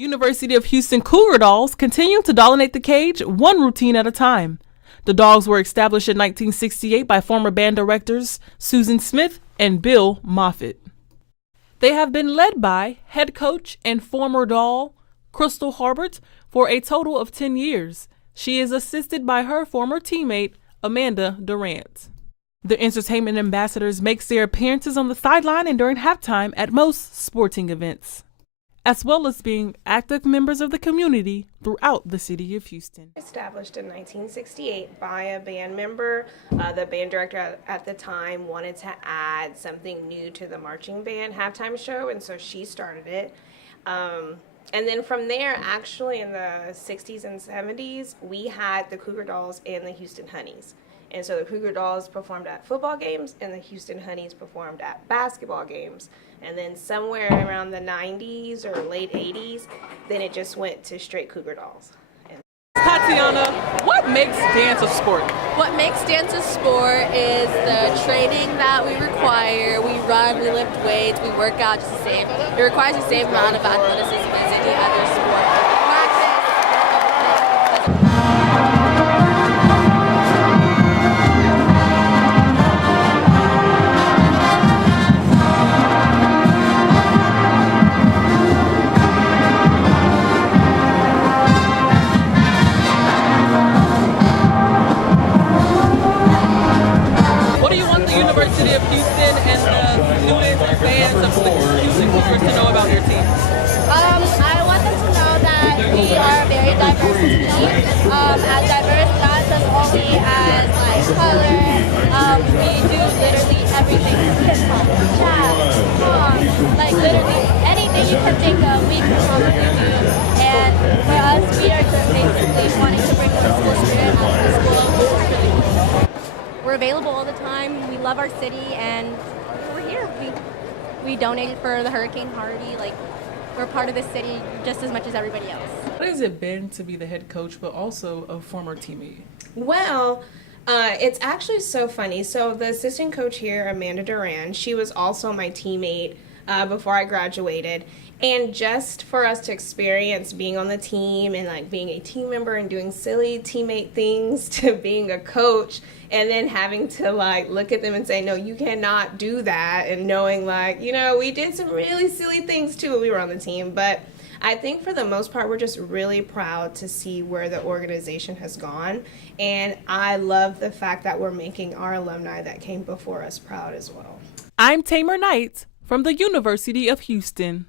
University of Houston Cougar Dolls continue to dominate the cage one routine at a time. The Dogs were established in 1968 by former band directors Susan Smith and Bill Moffitt. They have been led by head coach and former Doll Crystal Harbert for a total of 10 years. She is assisted by her former teammate Amanda Durant. The entertainment ambassadors make their appearances on the sideline and during halftime at most sporting events, as well as being active members of the community throughout the city of Houston. Established in 1968 by a band member. The band director at the time wanted to add something new to the marching band halftime show, and so she started it. And then from there, actually in the 60s and 70s, we had the Cougar Dolls and the Houston Honeys. And so the Cougar Dolls performed at football games and the Houston Honeys performed at basketball games. And then somewhere around the 90s or late 80s, then it just went to straight Cougar Dolls. Tatiana, what makes dance a sport? What makes dance a sport is the training that we require. We run, we lift weights, we work out just the same. It requires the same amount of athleticism as any other sport. University of Houston and the students and fans of the Houston Cougars to know about your team? I want them to know that we are a very diverse team. As diverse not just only as like color. We do literally everything. Hip hop, jazz, pop, like literally anything you can think of, we can probably do. And for us, we are just basically wanting to bring the school spirit out of the school, which is really cool. We're available all the time. We love our city, and we're here. We donated for the Hurricane Harvey. Like, we're part of the city just as much as everybody else. What has it been to be the head coach, but also a former teammate? Well, it's actually so funny. So the assistant coach here, Amanda Durant, she was also my teammate before I graduated. And just for us to experience being on the team and like being a team member and doing silly teammate things to being a coach and then having to like look at them and say, no, you cannot do that. And knowing like, you know, we did some really silly things too when we were on the team. But I think for the most part, we're just really proud to see where the organization has gone. And I love the fact that we're making our alumni that came before us proud as well. I'm Tamer Knight from the University of Houston.